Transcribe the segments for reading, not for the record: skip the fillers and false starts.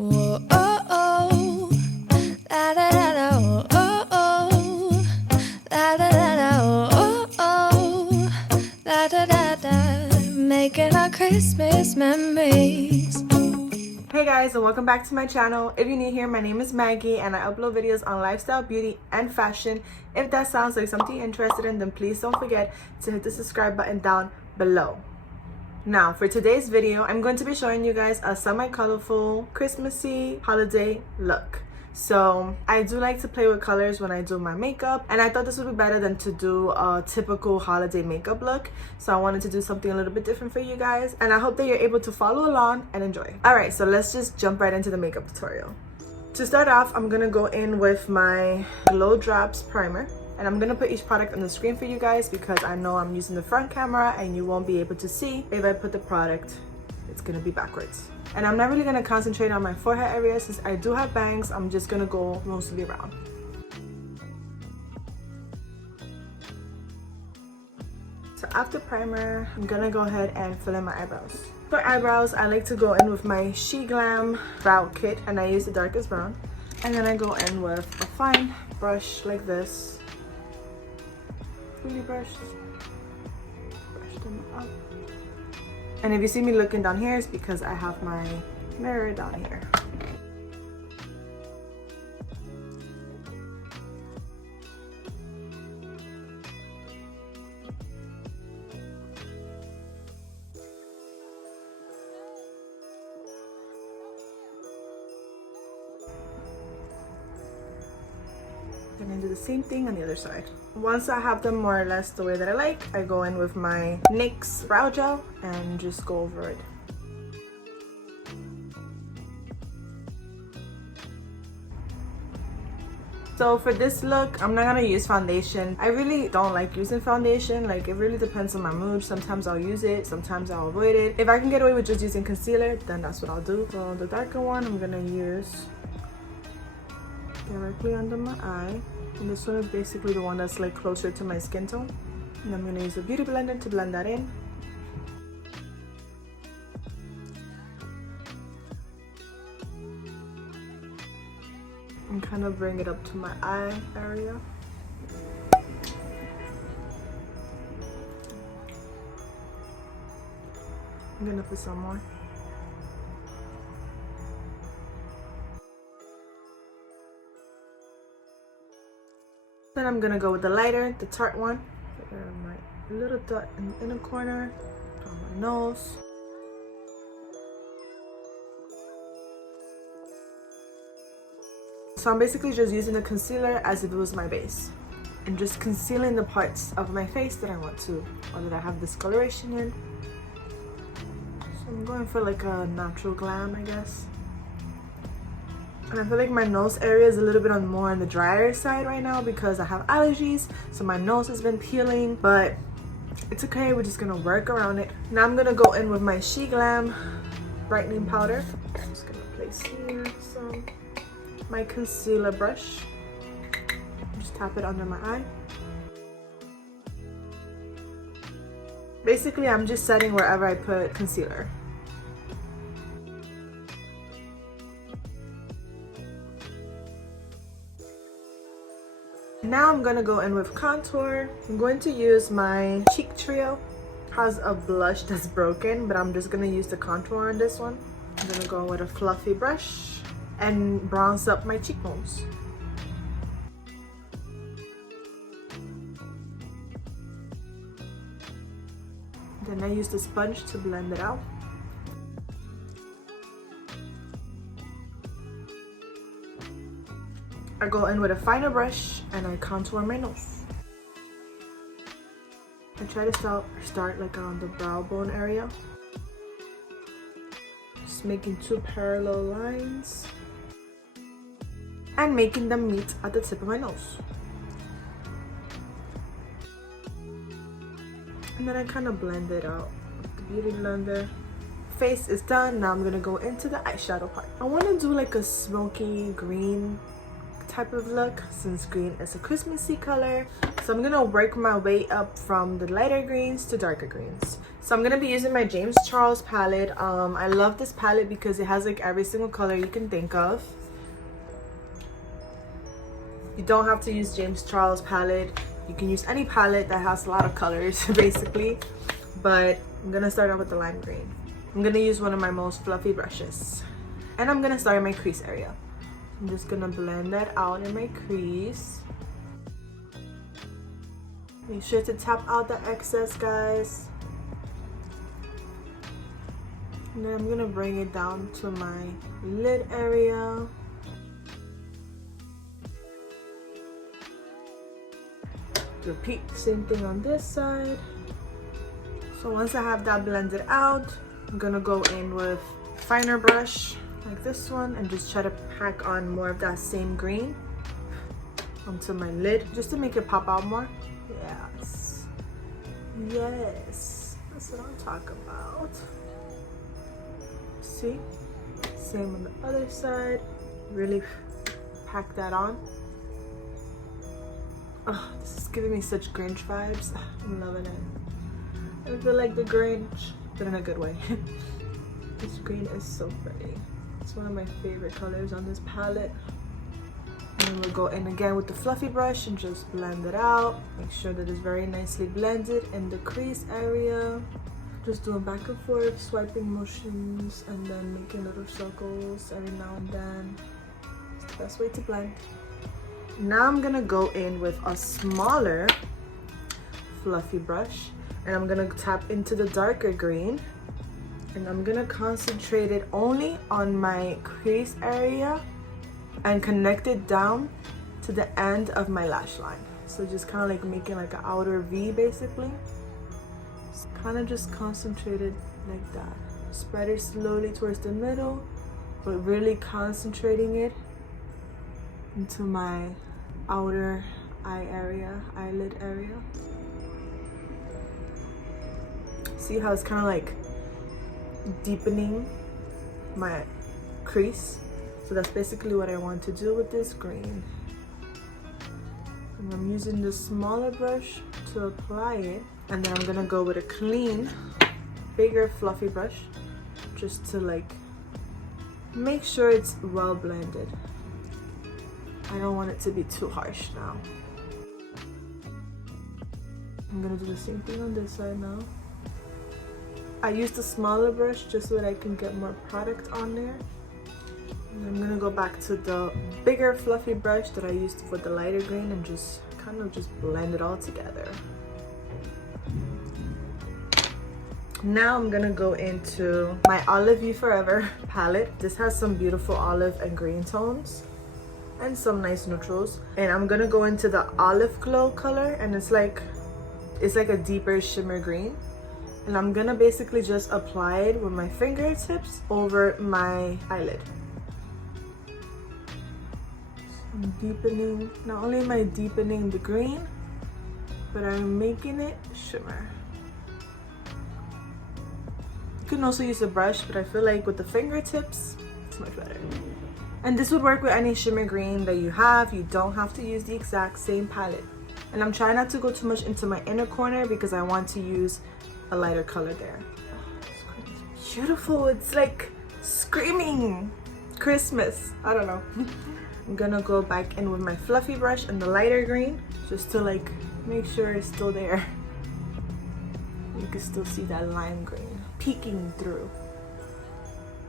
Whoa, oh, oh. La, da, da, da, oh, oh, oh. La, da, da, da, oh, oh, oh. La, da, da, da. Making our Christmas memories. Hey guys, and welcome back to my channel. If you're new here, my name is Maggie and I upload videos on lifestyle, beauty, and fashion. If that sounds like something you're interested in, then please don't forget to hit the subscribe button down below. Now, for today's video, I'm going to be showing you guys a semi-colorful, Christmassy holiday look. So, I do like to play with colors when I do my makeup, and I thought this would be better than to do a typical holiday makeup look. So I wanted to do something a little bit different for you guys, and I hope that you're able to follow along and enjoy. Alright, so let's just jump right into the makeup tutorial. To start off, I'm gonna go in with my Glow Drops primer. And I'm gonna put each product on the screen for you guys because I know I'm using the front camera and you won't be able to see if I put the product. It's gonna be backwards. And I'm not really gonna concentrate on my forehead area since I do have bangs. I'm just gonna go mostly around. So after primer, I'm gonna go ahead and fill in my eyebrows. For eyebrows, I like to go in with my SHEGLAM brow kit, and I use the darkest brown. And then I go in with a fine brush like this. Really brush them up. And if you see me looking down here, it's because I have my mirror down here. And then do the same thing on the other side. Once I have them more or less the way that I like, I go in with my NYX brow gel and just go over it. So for this look, I'm not gonna use foundation. I really don't like using foundation. Like, it really depends on my mood. Sometimes I'll use it, sometimes I'll avoid it. If I can get away with just using concealer, then that's what I'll do. So the darker one, I'm gonna use directly under my eye, and this one is basically the one that's like closer to my skin tone. And I'm gonna use a beauty blender to blend that in. And kind of bring it up to my eye area. I'm gonna put some more. Then I'm gonna go with the lighter, the Tarte one. My little dot in the inner corner, on my nose. So I'm basically just using the concealer as if it was my base. And just concealing the parts of my face that I want to, or that I have discoloration in. So I'm going for like a natural glam, I guess. And I feel like my nose area is a little bit more on the drier side right now because I have allergies, so my nose has been peeling, but it's okay, we're just gonna work around it. Now I'm gonna go in with my SHEGLAM brightening powder. I'm just gonna place here some, my concealer brush. Just tap it under my eye. Basically, I'm just setting wherever I put concealer. Now I'm gonna go in with contour. I'm going to use my cheek trio. It has a blush that's broken, but I'm just gonna use the contour on this one. I'm gonna go with a fluffy brush and bronze up my cheekbones. Then I use the sponge to blend it out. I go in with a finer brush and I contour my nose. I try to start like on the brow bone area. Just making two parallel lines and making them meet at the tip of my nose. And then I kind of blend it out with the beauty blender. Face is done. Now I'm gonna go into the eyeshadow part. I want to do like a smoky green type of look since green is a Christmassy color. So I'm gonna work my way up from the lighter greens to darker greens. So I'm gonna be using my James Charles palette. I love this palette because it has like every single color you can think of. You don't have to use James Charles palette. You can use any palette that has a lot of colors basically. But I'm gonna start out with the lime green. I'm gonna use one of my most fluffy brushes. And I'm gonna start in my crease area. I'm just gonna blend that out in my crease. Make sure to tap out the excess, guys. And then I'm gonna bring it down to my lid area. Repeat the same thing on this side. So once I have that blended out, I'm gonna go in with a finer brush like this one and just try to pack on more of that same green onto my lid just to make it pop out more. Yes, yes, that's what I'm talking about. See, same on the other side. Really pack that on. Oh, this is giving me such Grinch vibes. I'm loving it. I feel like the Grinch, but in a good way. This green is so pretty. It's one of my favorite colors on this palette. And then we'll go in again with the fluffy brush and just blend it out. Make sure that it's very nicely blended in the crease area. Just doing back and forth, swiping motions, and then making little circles every now and then. It's the best way to blend. Now I'm gonna go in with a smaller fluffy brush and I'm gonna tap into the darker green and I'm gonna concentrate it only on my crease area and connect it down to the end of my lash line. So just kind of like making like an outer V basically. Kind of just concentrate it like that. Spread it slowly towards the middle, but really concentrating it into my outer eye area, eyelid area. See how it's kind of like deepening my crease? So that's basically what I want to do with this green. And I'm using the smaller brush to apply it. And then I'm gonna go with a clean, bigger fluffy brush just to like make sure it's well blended. I don't want it to be too harsh now. I'm gonna do the same thing on this side now. I used the smaller brush just so that I can get more product on there. And I'm gonna go back to the bigger fluffy brush that I used for the lighter green and just kind of just blend it all together. Now I'm gonna go into my Olive You Forever palette. This has some beautiful olive and green tones and some nice neutrals. And I'm gonna go into the Olive Glow color and it's like a deeper shimmer green. And I'm gonna basically just apply it with my fingertips over my eyelid. I'm deepening, not only am I deepening the green, but I'm making it shimmer. You can also use a brush, but I feel like with the fingertips, it's much better. And this would work with any shimmer green that you have. You don't have to use the exact same palette. And I'm trying not to go too much into my inner corner because I want to use a lighter color there. Oh, it's beautiful. It's like screaming Christmas. I don't know. I'm gonna go back in with my fluffy brush and the lighter green just to like make sure it's still there. You can still see that lime green peeking through.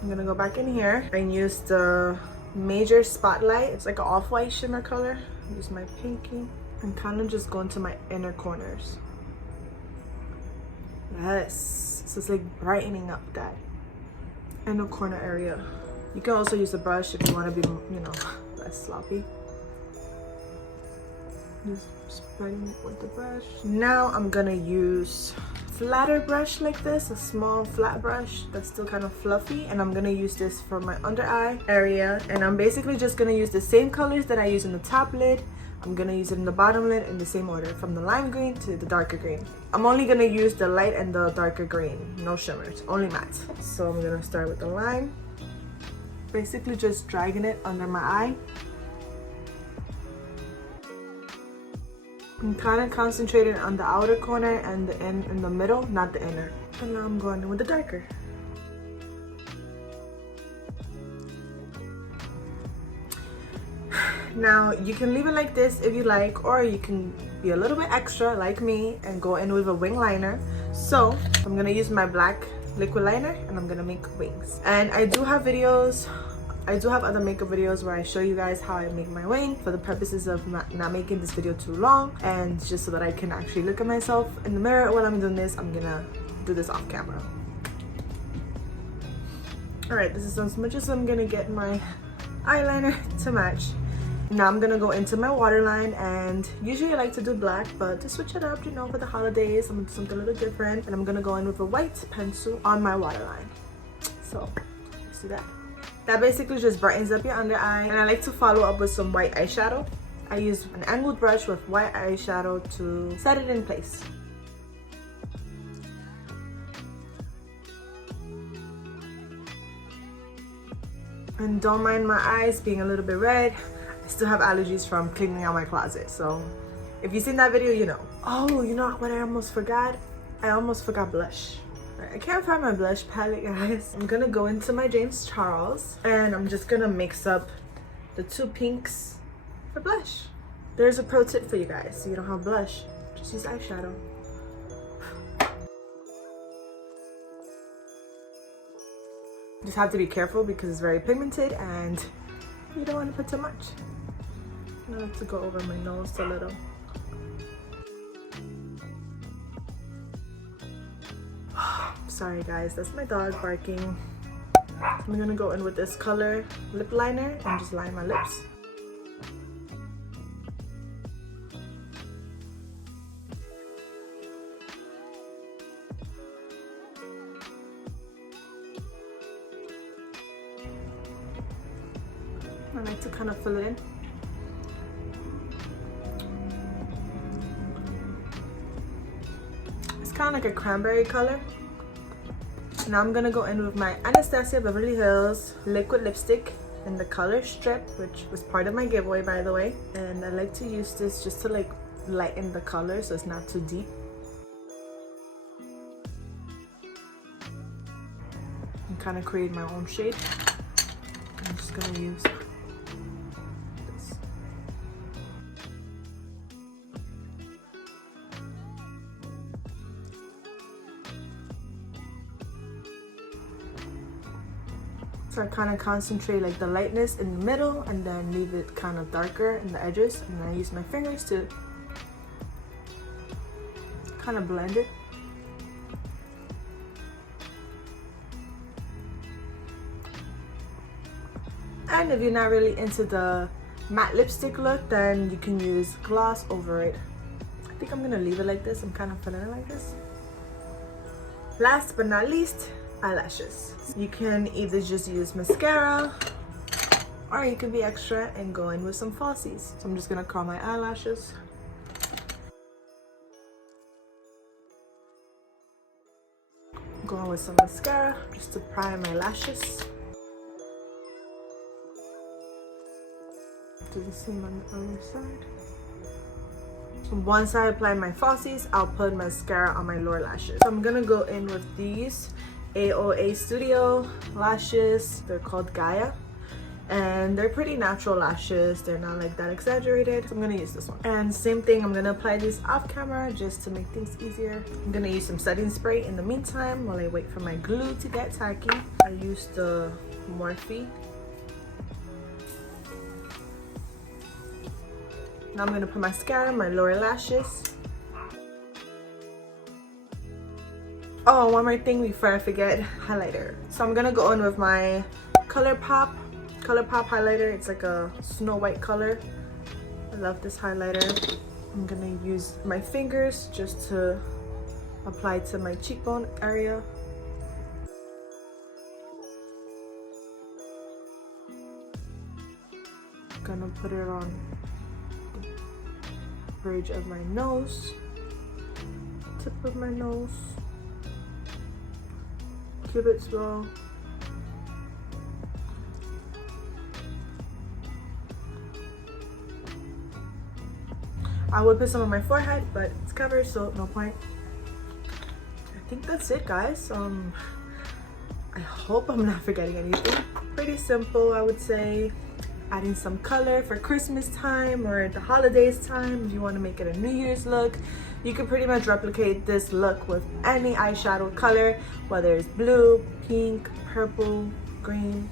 I'm gonna go back in here and use the Major Spotlight. It's like an off-white shimmer color. Use my pinky and kind of just go into my inner corners. Yes, so it's like brightening up that inner corner area. You can also use a brush if you want to be, you know, less sloppy. Just spreading it with the brush. Now I'm gonna use flatter brush like this, a small flat brush that's still kind of fluffy, and I'm gonna use this for my under eye area. And I'm basically just gonna use the same colors that I use in the top lid. I'm gonna use it in the bottom lid in the same order, from the lime green to the darker green. I'm only gonna use the light and the darker green, no shimmers, only matte. So I'm gonna start with the lime, basically just dragging it under my eye I'm kind of concentrating on the outer corner and the in the middle, not the inner. And now I'm going in with the darker. Now you can leave it like this if you like, or you can be a little bit extra like me and go in with a wing liner. So I'm gonna use my black liquid liner and I'm gonna make wings. And I do have other makeup videos where I show you guys how I make my wing, for the purposes of not making this video too long, and just so that I can actually look at myself in the mirror while I'm doing this. I'm gonna do this off camera. All right, this is as much as I'm gonna get my eyeliner to match. Now I'm gonna go into my waterline, and usually I like to do black, but to switch it up, you know, for the holidays, I'm gonna do something a little different. And I'm gonna go in with a white pencil on my waterline. So, see that? That basically just brightens up your under eye. And I like to follow up with some white eyeshadow. I use an angled brush with white eyeshadow to set it in place. And don't mind my eyes being a little bit red. I still have allergies from cleaning out my closet, so if you've seen that video, you know. Oh, you know what I almost forgot? I almost forgot blush. I can't find my blush palette, guys. I'm gonna go into my James Charles and I'm just gonna mix up the two pinks for blush. There's a pro tip for you guys. So you don't have blush, just use eyeshadow. Just have to be careful because it's very pigmented and you don't want to put too much. I like to go over my nose a little. Sorry guys, that's my dog barking. I'm gonna go in with this color lip liner and just line my lips. I like to kind of fill it in. It's kind of like a cranberry color. Now I'm gonna go in with my Anastasia Beverly Hills liquid lipstick in the color Strip, which was part of my giveaway, by the way. And I like to use this just to like lighten the color so it's not too deep. I'm kind of creating my own shade. I'm just gonna use this. So I kind of concentrate like the lightness in the middle and then leave it kind of darker in the edges, and I use my fingers to kind of blend it. And if you're not really into the matte lipstick look, then you can use gloss over it. I think I'm gonna leave it like this. I'm kind of feeling it like this. Last but not least, eyelashes. You can either just use mascara, or you can be extra and go in with some falsies. So I'm just gonna curl my eyelashes. Going with some mascara just to prime my lashes. Do the same on the other side. So once I apply my falsies, I'll put mascara on my lower lashes. So I'm gonna go in with these AOA Studio lashes. They're called Gaia, and they're pretty natural lashes. They're not like that exaggerated. So I'm gonna use this one. And same thing, I'm gonna apply these off camera just to make things easier. I'm gonna use some setting spray in the meantime while I wait for my glue to get tacky. I used the Morphe. Now I'm gonna put mascara on my lower lashes. Oh, one more thing before I forget, highlighter. So I'm gonna go in with my ColourPop highlighter. It's like a snow white color. I love this highlighter. I'm gonna use my fingers just to apply to my cheekbone area. I'm gonna put it on the bridge of my nose, tip of my nose. Cupid's bow. I would put some on my forehead, but it's covered, so no point. I think that's it, guys. I hope I'm not forgetting anything. Pretty simple, I would say. Adding some color for Christmas time or the holidays time. If you want to make it a New Year's look, you can pretty much replicate this look with any eyeshadow color, whether it's blue, pink, purple, green.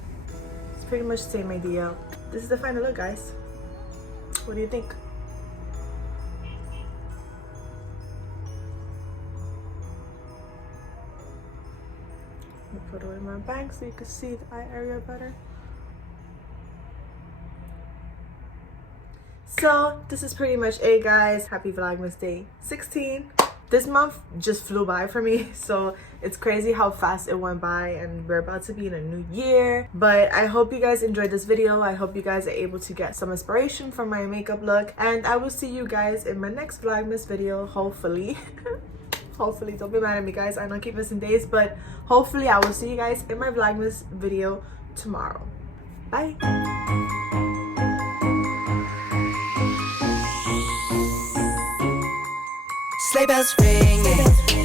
It's pretty much the same idea. This is the final look, guys. What do you think? Let me put away my bag so you can see the eye area better. So this is pretty much it, guys. Happy Vlogmas Day 16. This month just flew by for me, so it's crazy how fast it went by, and we're about to be in a new year. But I hope you guys enjoyed this video. I hope you guys are able to get some inspiration from my makeup look, and I will see you guys in my next Vlogmas video, hopefully. Hopefully, don't be mad at me, guys. I know I keep missing days, but hopefully I will see you guys in my Vlogmas video tomorrow. Bye. Sleigh bells ringing,